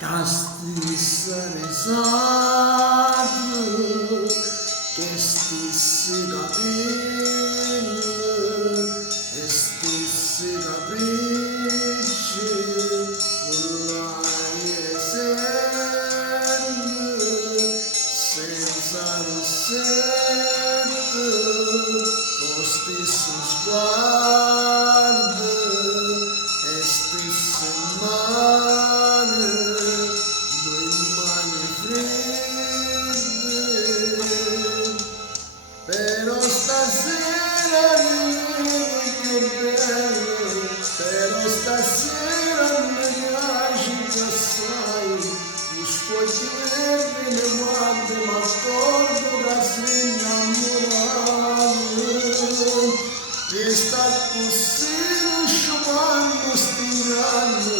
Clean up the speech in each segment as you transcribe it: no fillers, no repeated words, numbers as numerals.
Casti saresatu, che stessi capelli, e stessi capricci, volai e senza rossetto, con stesso sguardo, e stesse mani, però stasera mi voglio bene, però stasera mi piace assai, lo scuoio verde mi guarda e mi accorgo che sei innamorato, e sta così sciupando, stingando,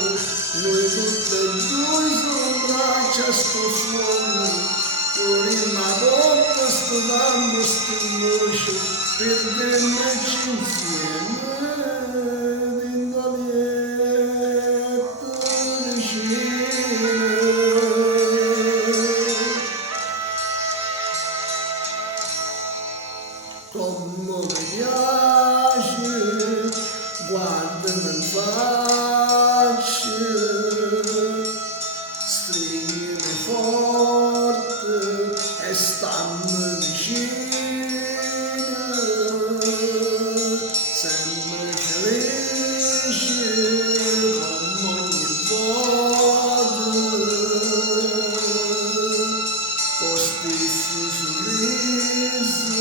noi tutte e due sono braccia a sto suono. Prima volta sto dando sti voce per tenerci insieme d'indolietto vicino. Come mi piace, guardami in faccia, stringimi forte e stanno vicino, sempre felice come ogni volta, con stesso sorriso,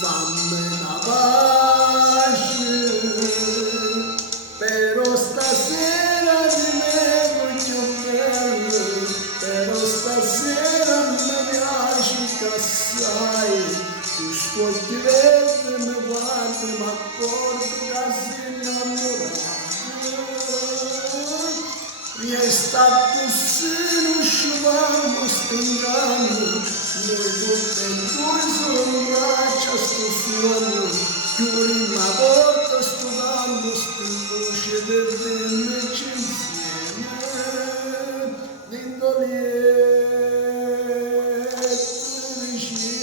fammi la pace, però stasera di me voglio bene, però stasera mi piace assai, tu scuotti verde mi guardi, mi accorgo che sei innamorato, resta così, non sciupando, stingando, noi tutte e due sono braccia a sto suono, prima volta sto dando sti voce per tenerci insieme d'indolietto vicino.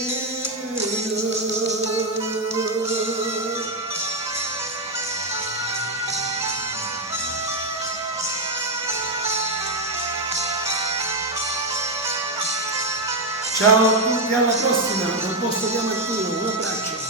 Ciao a tutti, alla prossima, dal posto di Amartino, un abbraccio.